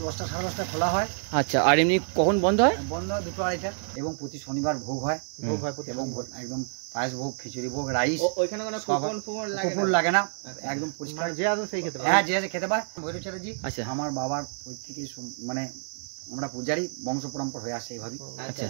10টা সাড়ে 10টা খোলা হয়। আচ্ছা, আর এমনি কখন বন্ধ হয়? বন্ধ হয় 2টো 2:30টা। এবং প্রতি শনিবার ভোগ হয় এবং একদম পায়েস ভোগ, খিচুড়ি ভোগ, রাইস। ওইখানে কোনো কুকুর লাগে না, একদম পরিষ্কার, যে আছে সেই খেতে পারে। হ্যাঁ, যে আছে খেতে পারে। ভৈরব চ্যাটার্জি আমার বাবার থেকে মানে আমরা পূজারি বংশ পরম্পরা হয়ে আসছে এইভাবেই। আচ্ছা,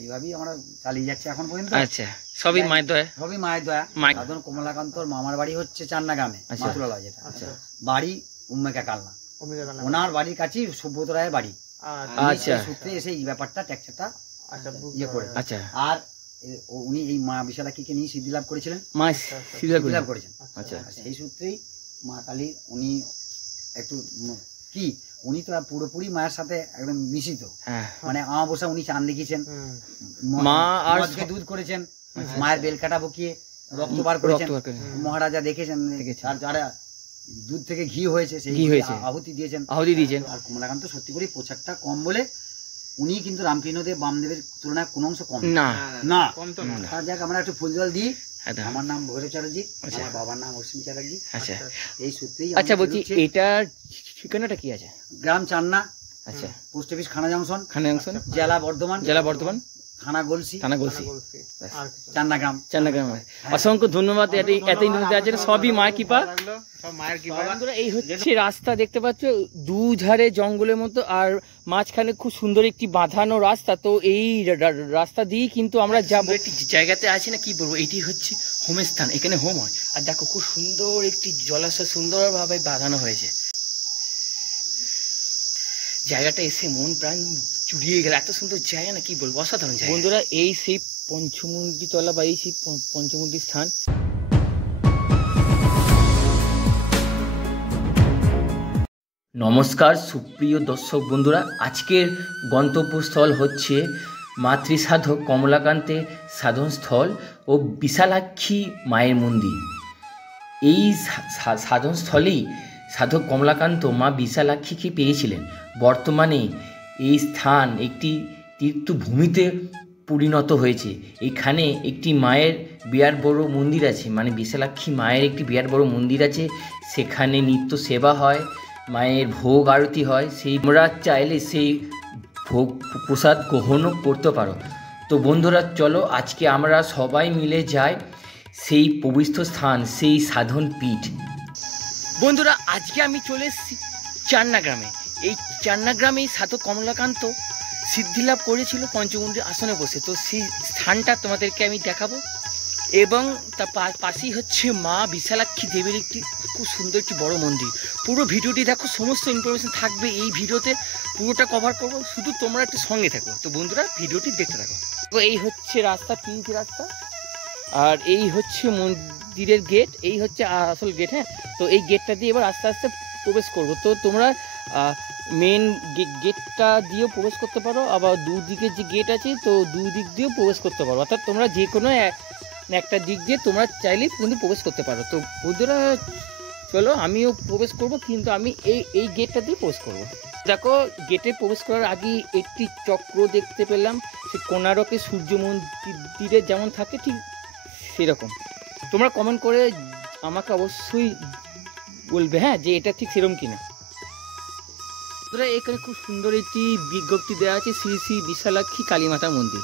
এইভাবেই আমরা চালিয়ে যাচ্ছি এখন পর্যন্ত। আচ্ছা, সবই মায়ের দয়া। সবই মায়ের দয়া। সাধন কমলাকান্তর মামার বাড়ি হচ্ছে চান্না গ্রামে, মাতুলালা যেটা। আচ্ছা, বাড়ি উম্মেকা কালনা, ওনার বাড়ির কাছেই সুব্রত রায়ের বাড়ি। আচ্ছা, সূত্রে এসে এই ব্যাপারটা ট্যাক্সটা ইয়ে করে। আচ্ছা, আর উনি এই মা বিশালাক্ষীকে নিয়ে সিদ্ধি লাভ করেছিলেন, মা সিদ্ধি লাভ করেছেন। আচ্ছা, সেই সূত্রেই মা কালী উনি একটু কি উনি তো পুরোপুরি মায়ের সাথে একদম মিশিত। মানে আমাবস্যা উনি চাঁদ দেখিয়েছেন, মা আর দুধ করেছেন, মায়ের বেল কাটা বকিয়ে রক্ত বার করেছেন, মহারাজা দেখেছেন, আর যারা দুধ থেকে ঘি হয়েছে সেই আহুতি দিয়েছেন। আর কমলাকান্ত সত্যি করে প্রচারটা কম বলে উনি কিন্তু রামকৃষ্ণদেব বামদেবের তুলনায় কোনো অংশ কম না। তার যাক আমরা একটু ফুল জল দিই। আমার নাম ভৈরব চ্যাটার্জি, আমার বাবার নাম অসীম চ্যাটার্জি। আচ্ছা, এই সূত্রেই। আচ্ছা, বলছি এটার ঠিকানাটা কি আছে? গ্রাম চান্না। আচ্ছা, পোস্ট অফিস খানা জংশন, জেলা বর্ধমান, থানা গলসি, চান্না গ্রাম। অসংখ্য ধন্যবাদ। এত আছে সবই মায়ের কৃপা। এই হচ্ছে রাস্তা, দেখতে পাচ্ছ দুধারে জঙ্গলের মতো, আর মাঝখানে খুব সুন্দর একটি বাঁধানো রাস্তা। তো এই রাস্তা দিয়ে কিন্তু আমরা যাবো একটি জায়গাতে আছি না, কি বলবো, এটি হচ্ছে হোমের স্থান, এখানে হোম হয়। আর দেখো খুব সুন্দর একটি জলাশয় সুন্দরভাবে বাঁধানো হয়েছে। জায়গাটা এসে মন প্রাণ জুড়িয়ে গেল, এত সুন্দর জায়গা না, কি বলবো, অসাধারণ জায়গা। বন্ধুরা, এই সেই পঞ্চমুণ্ডি তলা বা এই সেই পঞ্চমুণ্ডি স্থান। নমস্কার সুপ্রিয় দর্শক বন্ধুরা, আজকের গন্তব্যস্থল হচ্ছে মাতৃসাধক কমলাকান্তের সাধনস্থল ও বিশালাক্ষী মায়ের মন্দির। এই সাধনস্থলেই সাধক কমলাকান্ত মা বিশালাক্ষীকে পেয়েছিলেন। বর্তমানে এই স্থান একটি তীর্থভূমিতে পরিণত হয়েছে। এখানে একটি মায়ের বিরাট বড় মন্দির আছে, মানে বিশালাক্ষী মায়ের একটি বিরাট বড় মন্দির আছে। সেখানে নিত্য সেবা হয়, মায়ের ভোগ আরতি হয়। সেই তোমরা চাইলে সেই ভোগ প্রসাদ গ্রহণও করতে পারো। তো বন্ধুরা চলো আজকে আমরা সবাই মিলে যাই সেই পবিত্র স্থান, সেই সাধন পীঠ। বন্ধুরা, আজকে আমি চলে এসেছি চান্না গ্রামে। এই চান্না গ্রামেই সাধক কমলাকান্ত সিদ্ধিলাভ করেছিল পঞ্চমুণ্ডি আসনে বসে। তো সেই স্থানটা তোমাদেরকে আমি দেখাবো, এবং তার পাশেই হচ্ছে মা বিশালাক্ষী দেবীর একটি খুব সুন্দর একটি বড় মন্দির। পুরো ভিডিওটি দেখো, সমস্ত ইনফরমেশন থাকবে এই ভিডিওতে, পুরোটা কভার করবো, শুধু তোমরা একটু সঙ্গে থাকো। তো বন্ধুরা ভিডিওটি দেখতে থাকো। তো এই হচ্ছে রাস্তা, পিঙ্ক রাস্তা, আর এই হচ্ছে মন্দিরের গেট, এই হচ্ছে আসল গেট। হ্যাঁ, তো এই গেটটা দিয়ে এবার আস্তে আস্তে প্রবেশ করবো। তো তোমরা মেন গেটটা দিয়েও প্রবেশ করতে পারো, আবার দুদিকের যে গেট আছে তো দুই দিক দিয়েও প্রবেশ করতে পারো, অর্থাৎ তোমরা যে কোনো একটা দিক দিয়ে তোমরা চাইলেই কিন্তু প্রবেশ করতে পারো। তো বন্ধুরা চলো আমিও প্রবেশ করব, কিন্তু আমি এই গেটটা দিয়ে প্রবেশ করব। দেখো, গেটে প্রবেশ করার আগে একটি চক্র দেখতে পেলাম, সে কোণারকে সূর্য মন্দিরে যেমন থাকে ঠিক সেরকম। তোমরা কমেন্ট করে আমাকে অবশ্যই বলবে, হ্যাঁ, যে এটা ঠিক সেরকম কিনা। এখানে খুব সুন্দর একটি বিজ্ঞপ্তি দেওয়া আছে, শ্রী শ্রী বিশালাক্ষী কালীমাতা মন্দির।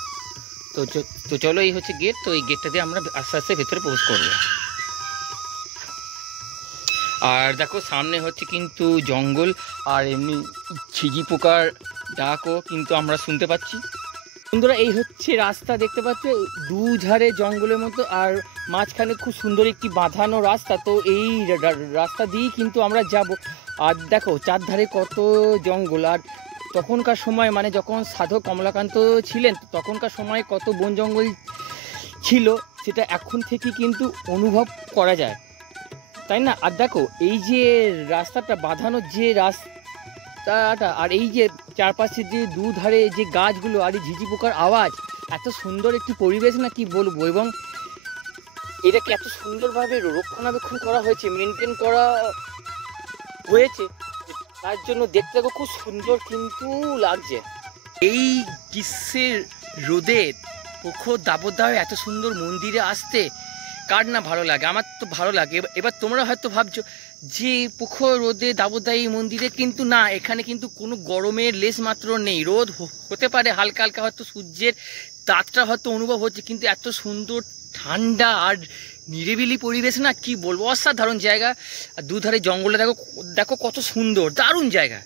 তো চলো, এই হচ্ছে গেট। তো এই গেটটা দিয়ে আমরা আস্তে আস্তে ভেতরে প্রবেশ করবো। আর দেখো সামনে হচ্ছে কিন্তু জঙ্গল, আর এমনি ঝিঝি পোকার ডাকও কিন্তু আমরা শুনতে পাচ্ছি। বন্ধুরা, এই হচ্ছে রাস্তা, দেখতে পাচ্ছ দুধারে জঙ্গলের মতো, আর মাঝখানে খুব সুন্দর একটি বাঁধানো রাস্তা। তো এই রাস্তা দিয়েই কিন্তু আমরা যাব। আর দেখো চারধারে কত জঙ্গল, আর তখনকার সময় মানে যখন সাধক কমলাকান্ত ছিলেন তখনকার সময় কত বন জঙ্গল ছিল, সেটা এখন থেকে কিন্তু অনুভব করা যায়, তাই না? আর দেখো এই যে রাস্তাটা বাঁধানো, যে রাস্তাটা, আর এই যে চারপাশে যে দুধারে যে গাছগুলো, আর এই ঝিঝি পোকার আওয়াজ, এত সুন্দর একটি পরিবেশ না, কি বলবো। এবং এটাকে এত সুন্দরভাবে রক্ষণাবেক্ষণ করা হয়েছে, মেনটেন করা হয়েছে, তার জন্য দেখতে খুব সুন্দর কিন্তু লাগছে। এই গ্রীষ্মের রোদের প্রখর দাবদাহে এত সুন্দর মন্দিরে আসতে কার না ভালো লাগে, আমার তো ভালো লাগে। এবার তোমরা হয়তো ভাবছো যে পুকুর রোদে দাবদায়ী মন্দিরে, কিন্তু না, এখানে কিন্তু কোনো গরমের লেশ মাত্র নেই। রোদ হতে পারে হালকা হালকা, হয়তো সূর্যের তাপটা হয়তো অনুভব হচ্ছে, কিন্তু এত সুন্দর ঠান্ডা আর নিরিবিলি পরিবেশ না, কি বলবো, অসাধারণ জায়গা। আর দুধারে জঙ্গলে দেখো দেখো কত সুন্দর, দারুণ জায়গা।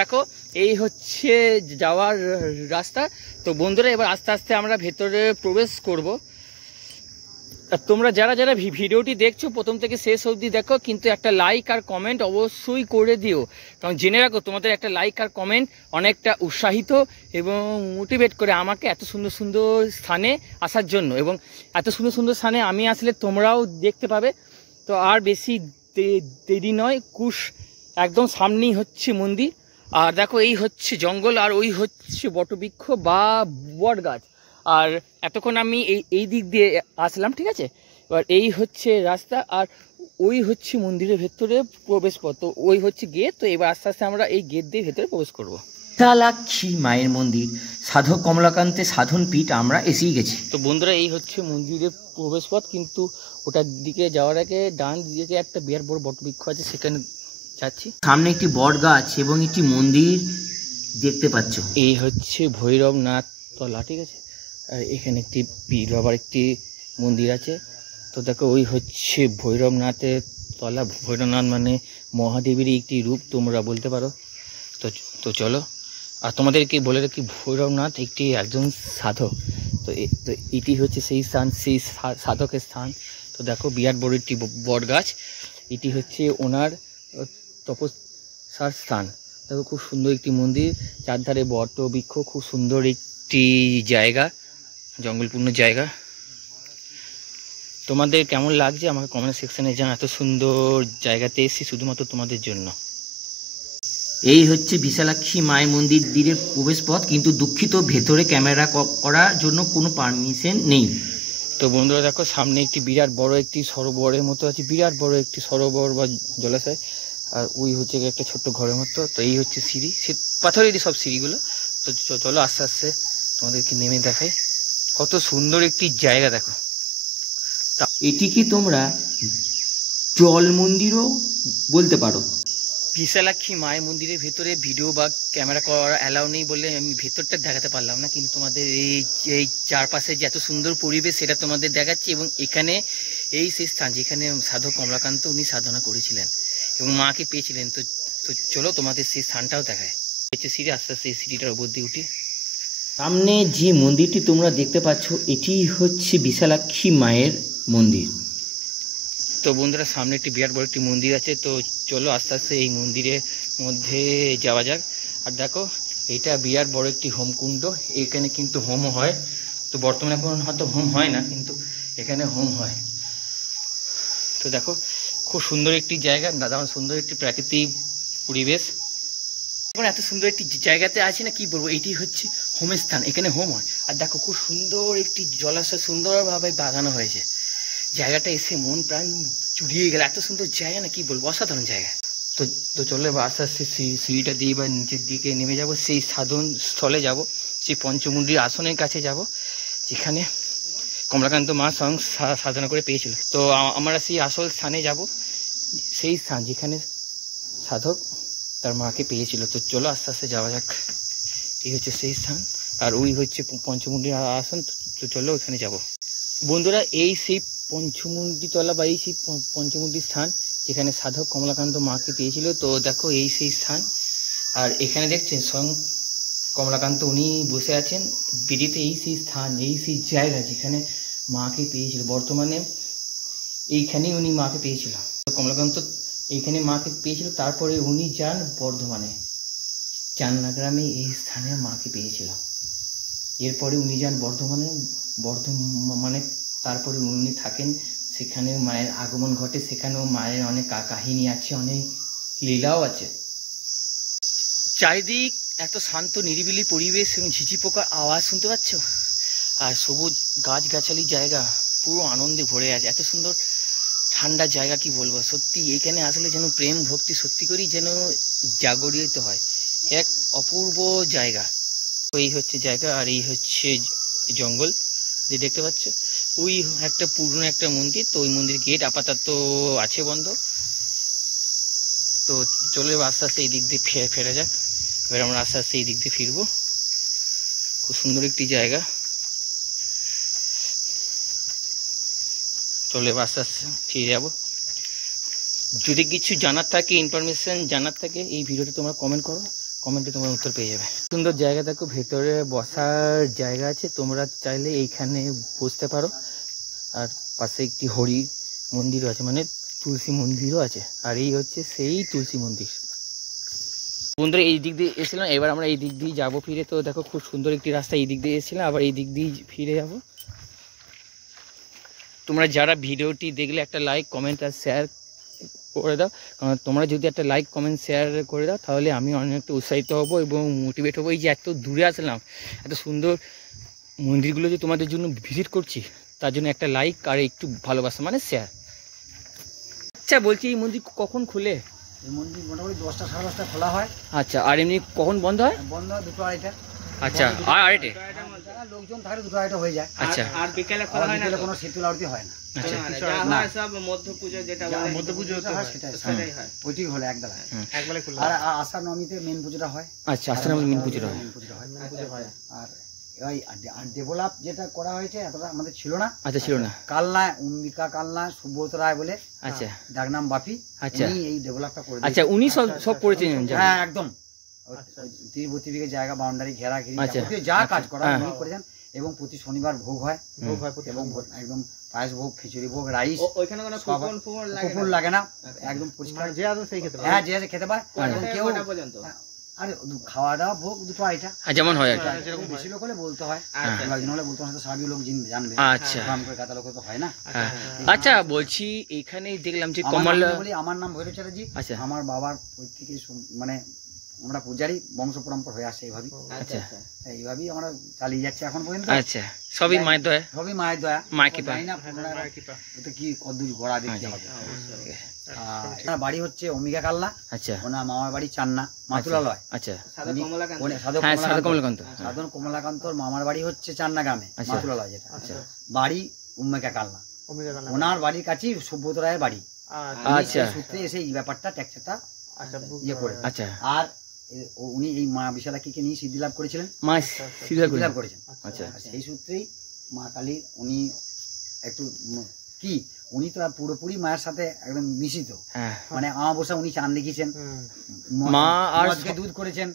দেখো এই হচ্ছে যাওয়ার রাস্তা। তো বন্ধুরা এবার আস্তে আস্তে আমরা ভেতরে প্রবেশ করব। আর তোমরা যারা যারা ভিডিওটি দেখছো প্রথম থেকে শেষ অবধি দেখো, কিন্তু একটা লাইক আর কমেন্ট অবশ্যই করে দিও, কারণ জেনে রাখো তোমাদের একটা লাইক আর কমেন্ট অনেকটা উৎসাহিত এবং মোটিভেট করে আমাকে এত সুন্দর সুন্দর স্থানে আসার জন্য। এবং এত সুন্দর সুন্দর স্থানে আমি আসলে তোমরাও দেখতে পাবে। তো আর বেশি দেরি নয়, কুশ একদম সামনেই হচ্ছে মন্দির। আর দেখো এই হচ্ছে জঙ্গল, আর ওই হচ্ছে বটবৃক্ষ বা বট গাছ। আর এতক্ষণ আমি এই দিক দিয়ে আসলাম, ঠিক আছে। এবার এই হচ্ছে রাস্তা, আর ওই হচ্ছে মন্দিরের ভেতরে প্রবেশ পথ। তো ওই হচ্ছে গেট। তো এবার আস্তে আস্তে আমরা এই গেট দিয়ে ভেতরে প্রবেশ করবো। বিশালাক্ষী মায়ের মন্দির, সাধক কমলাকান্তের সাধন পীঠ, আমরা এসেই গেছি। তো বন্ধুরা এই হচ্ছে মন্দিরের প্রবেশ পথ, কিন্তু ওটার দিকে যাওয়ার আগে ডান দিকে একটা বিরাট বড় বটবৃক্ষ আছে, সেখানে যাচ্ছি। সামনে একটি বট গাছ এবং একটি মন্দির দেখতে পাচ্ছ। এই হচ্ছে ভৈরবনাথ তলা, ঠিক আছে। আর এখানে একটি আবার একটি মন্দির আছে। তো দেখো ওই হচ্ছে ভৈরবনাথের তলা। ভৈরবনাথ মানে মহাদেবেরই একটি রূপ তোমরা বলতে পারো। তো চলো, আর তোমাদেরকে বলে রাখি ভৈরবনাথ একটি একজন সাধক। তো এটি হচ্ছে সেই স্থান, সেই সাধকের স্থান। তো দেখো বিরাট বড় একটি বট গাছ, এটি হচ্ছে ওনার তপস্যার স্থান। দেখো খুব সুন্দর একটি মন্দির, চারধারে বট বৃক্ষ, খুব সুন্দর একটি জায়গা, জঙ্গলপূর্ণ জায়গা। তোমাদের কেমন লাগছে আমাকে কমেন্ট সেকশনে জানাও। এত সুন্দর জায়গাতে এসেছি শুধুমাত্র তোমাদের জন্য। এই হচ্ছে বিশালাক্ষী মায়ের মন্দিরের প্রবেশ পথ, কিন্তু দুঃখিত ভেতরে ক্যামেরা করার জন্য কোনো পারমিশন নেই। তো বন্ধুরা দেখো সামনে একটি বিরাট বড় একটি সরোবরের মতো আছে, বিরাট বড় একটি সরোবর বা জলাশয়। আর ওই হচ্ছে একটা ছোট্ট ঘরের মতো। তো এই হচ্ছে সিঁড়ি, পাথরেরই সব সিঁড়িগুলো। তো চলো আস্তে আস্তে তোমাদেরকে নেমে দেখাই, কত সুন্দর একটি জায়গা দেখো। এটিকে তোমরা জল মন্দিরও বলতে পারো। বিশালাক্ষী মায়ের মন্দিরের ভেতরে ভিডিও বা ক্যামেরা করা অ্যালাউ নেই বলে আমি ভেতরটা দেখাতে পারলাম না, কিন্তু তোমাদের এই চারপাশে যে এত সুন্দর পরিবেশ সেটা তোমাদের দেখাচ্ছি। এবং এখানে এই সেই স্থান যেখানে সাধক কমলাকান্ত উনি সাধনা করেছিলেন এবং মাকে পেয়েছিলেন। তো চলো তোমাদের সেই স্থানটাও দেখায়। হচ্ছে সিঁড়ি, আস্তে আস্তে এই সিঁড়িটার উপর দিয়ে উঠি। সামনে যে মন্দিরটি তোমরা দেখতে পাচ্ছ এটি হচ্ছে বিশালাক্ষী মায়ের মন্দির। তো বন্ধুরা সামনে একটি বিরাট বড় একটি মন্দির আছে। তো চলো আস্তে আস্তে এই মন্দিরের মধ্যে যাওয়া যাক। আর দেখো এটা বিরাট বড় একটি হোমকুণ্ড, এখানে কিন্তু হোম হয়। তো বর্তমানে এখন হয়তো হোম হয় না, কিন্তু এখানে হোম হয়। তো দেখো খুব সুন্দর একটি জায়গা, দারুণ সুন্দর একটি প্রাকৃতিক পরিবেশ। এখন এত সুন্দর একটি জায়গাতে আছি না, কি বলবো, এটি হচ্ছে হোমের স্থান, এখানে হোম হয়। আর দেখো খুব সুন্দর একটি জলাশয় সুন্দরভাবে বাগানো হয়েছে। জায়গাটা এসে মন প্রাণ জুড়িয়ে গেল, এত সুন্দর জায়গা না, কি বলবো, অসাধারণ জায়গা। তো চলো এবার আস্তে আস্তে সিঁড়িটা দিয়ে বা নিচের দিকে নেমে যাব, সেই সাধন স্থলে যাব, সেই পঞ্চমুণ্ডির আসনের কাছে যাব, যেখানে কমলাকান্ত মা স্বয়ং সাধনা করে পেয়েছিল। তো আমরা সেই আসল স্থানে যাব, সেই স্থান যেখানে সাধক তার মাকে পেয়েছিল। তো চলো আস্তে আস্তে যাওয়া যাক। এই হচ্ছে সেই স্থান, আর ওই হচ্ছে পঞ্চমুণ্ডির আসন। তো চলো ওখানে যাব। বন্ধুরা এই সেই পঞ্চমুণ্ডি তলা বা এই সেই পঞ্চমুণ্ডির স্থান যেখানে সাধক কমলাকান্ত মাকে পেয়েছিল। তো দেখো এই সেই স্থান, আর এখানে দেখছেন স্বয়ং কমলাকান্ত উনি বসে আছেন বেদিতে। এই সেই স্থান, এই সেই জায়গা যেখানে মাকে পেয়েছিল। বর্তমানে এইখানেই উনি মাকে পেয়েছিল। কমলাকান্ত এইখানে মাকে পেয়েছিল, তারপরে উনি যান বর্ধমানে, চান্না গ্রামে এই স্থানে মাকে পেয়েছিল। এরপরে উনি যান বর্ধমানে, তারপরে উনি থাকেন সেখানে, মায়ের আগমন ঘটে, সেখানেও মায়ের অনেক কাহিনী আছে, অনেক লীলাও আছে। চারিদিক এত শান্ত নিরিবিলি পরিবেশ এবং ঝিঝি পোকার আওয়াজ শুনতে পাচ্ছ, আর সবুজ গাছগাছালি জায়গা, পুরো আনন্দে ভরে আছে। এত সুন্দর ঠান্ডা জায়গা, কি বলবো, সত্যি এখানে আসলে যেন প্রেম ভক্তি সত্যি করেই যেন জাগরিত হয়, এক অপূর্ব জায়গা। এই হচ্ছে জায়গা, আর এই হচ্ছে জঙ্গল যে দেখতে পাচ্ছ, ওই একটা পুরনো একটা মন্দির, তো ওই মন্দির গেট আপাতত আছে বন্ধ। তো চলে আস্তে আস্তে এই দিক দিয়ে ফেরা যাক। এবার আমরা আস্তে আস্তে এই দিক দিয়ে ফিরবো। খুব সুন্দর একটি জায়গা। চলে আস্তে আস্তে ফিরে যাবো। যদি কিছু জানার থাকে, ইনফরমেশন জানার থাকে, এই ভিডিওতে তোমরা কমেন্ট করো, কমেন্টে তোমরা উত্তর পেয়ে যাবে। সুন্দর জায়গা দেখো, ভেতরে বসার জায়গা আছে, তোমরা চাইলে এইখানে বসতে পারো। আর পাশে একটি হরি মন্দিরও আছে, মানে তুলসী মন্দিরও আছে। আর এই হচ্ছে সেই তুলসী মন্দির। বন্ধুরা এই দিক দিয়ে এসেছিলাম, এবার আমরা এই দিক দিয়ে যাবো ফিরে। তো দেখো খুব সুন্দর একটি রাস্তা, এই দিক দিয়ে এসেছিলাম, আবার এই দিক দিয়ে ফিরে যাব। তোমরা যারা ভিডিওটি দেখলে একটা লাইক, কমেন্ট আর শেয়ার করে দাও। কারণ তোমরা যদি একটা লাইক, কমেন্ট, শেয়ার করে দাও তাহলে আমি অনেকটা উৎসাহিত হব এবং মোটিভেট হবো। এই যে এত দূরে আসলাম, এত সুন্দর মন্দিরগুলো যে তোমাদের জন্য ভিজিট করছি, তার জন্য একটা লাইক আর একটু ভালোবাসা মানে শেয়ার। আচ্ছা বলছি, এই মন্দির কখন খোলে? এই মন্দির মোটামুটি 10টা সাড়ে 10টা খোলা হয়। আচ্ছা, আর এমনি কখন বন্ধ হয়? বন্ধ হয় 2টো 2:30টা। আচ্ছা, আর আড়াইটে লোকজন থাকলে 2টো 2:30 হয়ে যায়। আচ্ছা, আর বিকেলে খোলা হয় না, কোনো শীতল আরতি হয় না। আচ্ছা, যা হয় সব মধ্য পুজো, যেটা বলে মধ্য পুজো হয় সেটাই হয়, ওইটি হলে একদলা হয়। একবারে খোলা। আর আষাঢ় নবমীতে মেন পুজোটা হয়। আচ্ছা, আস্তে মেন পুজোটা হয়। আর ওই ডেভেলপ যেটা করা হয়েছে এতটা আমাদের ছিল না। আচ্ছা, ছিল না। কালনা, অম্বিকা কালনা, সুব্রত রায় বলে আচ্ছা, ডাকনাম বাপি, আচ্ছা, উনি এই ডেভেলপটা করে আচ্ছা, উনি সব করেছেন। হ্যাঁ একদম 30-32 বিঘে জায়গা, বাউন্ডারি ঘেরা ঘিরি, যা কাজ করা উনি করেছেন। এবং প্রতি শনিবার ভোগ হয় এবং একদম পায়েস ভোগ, খিচুড়ি ভোগ, রাইস, ওইখানে কোনো কুকুর লাগে না, একদম পরিষ্কার। যে আছে সেই খেতে পারে। হ্যাঁ, যে আছে খেতে পায়। এবং কেউ আরে খাওয়া দাওয়া ভোগ 2টো 2:30টা যেমন হয় আর কি। যেরকম বেশি লোক হলে বলতে হয়, একজন হলে বলতে হয়, সারাবি লোক জানবে। আচ্ছা, গ্রাম করে কাতা লোক তো হয় না। আচ্ছা বলছি, এইখানে দেখলাম যে কমলা, আমার নাম ভৈরব চ্যাটার্জি। আচ্ছা, আমার বাবার থেকে মানে আমরা পূজারি বংশ পরম্পরা হয়ে আসে এইভাবেই। আচ্ছা, এইভাবেই আমরা চালিয়ে যাচ্ছি এখন পর্যন্ত। আচ্ছা, সবই মায়ের দয়া, সবই মায়ের দয়া, মায়ের কৃপা। এটা কি কদ্দুর গড়া দেখতে হবে। আর বাড়ি হচ্ছে অম্বিকা কালনা। আচ্ছা, ওনার মামার বাড়ি চান্না মাতুলালয়। আচ্ছা, সাধন কমলাকান্তর মামার বাড়ি হচ্ছে চান্না গ্রামে, মাতুলালয় যেটা। আচ্ছা, বাড়ি অম্বিকা কালনা, ওনার বাড়ির কাছেই সুব্রত রায়ের বাড়ি। আচ্ছা, সূত্রে এসে এই ব্যাপারটা ট্যাক্সটা ইয়ে করে। আচ্ছা, আর উনি এই মা বিশালাক্ষীকে নিয়ে সিদ্ধি লাভ করেছিলেন, মা সিদ্ধি লাভ করেছেন। আচ্ছা, সেই সূত্রেই মা কালী উনি একটু কি, উনি তো পুরোপুরি মায়ের সাথে একদম মিশিত। মানে অমাবস্যা উনি চাঁদ দেখিয়েছেন, মা আর দুধ করেছেন,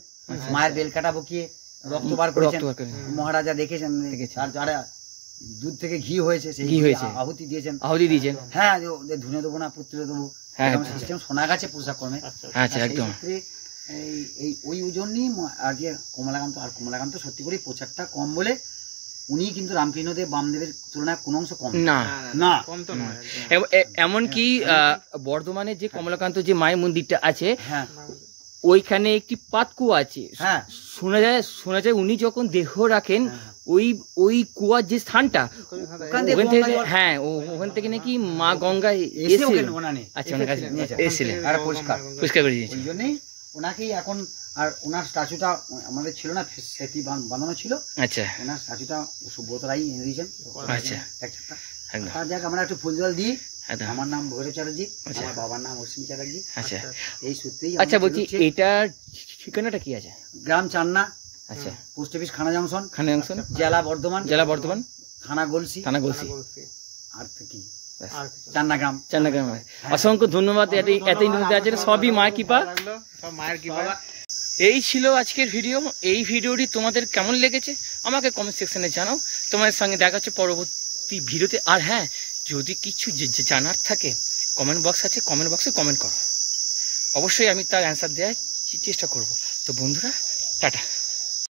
মায়ের বেল কাটা বকিয়ে রক্ত বার করেছেন, মহারাজা দেখেছেন। আর যারা দুধ থেকে ঘি হয়েছে সেই আহুতি দিয়েছেন। হ্যাঁ, ধুনে দেবো না, পুত্রে দেবো, সিস্টেম শোনা গেছে পোশাক কর্মে। আচ্ছা, একদম এই ওই জন্যই আর যে কমলাকান্ত সত্যি করে প্রচারটা কম বলে উনি কিন্তু রামকৃষ্ণদেব বামদেবের তুলনায় কোনো অংশ কম না। এমনকি বর্ধমানে যে কমলাকান্ত যে মায়ের মন্দিরটা আছে, ওইখানে একটি পাতকুয়া আছে। শোনা যায় উনি যখন দেহ রাখেন ওই কুয়ার যে স্থানটা, ওখান থেকে নাকি মা গঙ্গা এসেছিলেন। আচ্ছা, ওনার কাছে এসেছিলেন, পরিষ্কার করে দিয়েছে। ওই জন্যই ওনাকেই এখন, আর ওনার স্ট্যাচুটা আমাদের ছিল না, সেটি বাঁধানো ছিল। আচ্ছা, ওনার স্ট্যাচুটা সুব্রত রায় এনে দিয়েছেন। আচ্ছা, তার যাক আমরা একটু ফুল জল দিই। আমার নাম ভৈরব চ্যাটার্জি, আমার বাবার নাম অসীম চ্যাটার্জি। আচ্ছা, এই সূত্রেই। আচ্ছা বলছি, এটার ঠিকানাটা কি আছে? গ্রাম চান্না। আচ্ছা, পোস্ট অফিস খানা জংশন, জেলা বর্ধমান, থানা গলসি। আর কি চান্না গ্রাম। অসংখ্য ধন্যবাদ। সবই মায়ের কৃপা। এই ছিল আজকের ভিডিও। এই ভিডিওটি তোমাদের কেমন লেগেছে আমাকে কমেন্ট সেকশনে জানাও। তোমাদের সঙ্গে দেখা হচ্ছে পরবর্তী ভিডিওতে। আর হ্যাঁ, যদি কিছু জানার থাকে, কমেন্ট বক্স আছে, কমেন্ট বক্সে কমেন্ট করো, অবশ্যই আমি তার অ্যান্সার দেওয়ার চেষ্টা করব। তো বন্ধুরা, টাটা।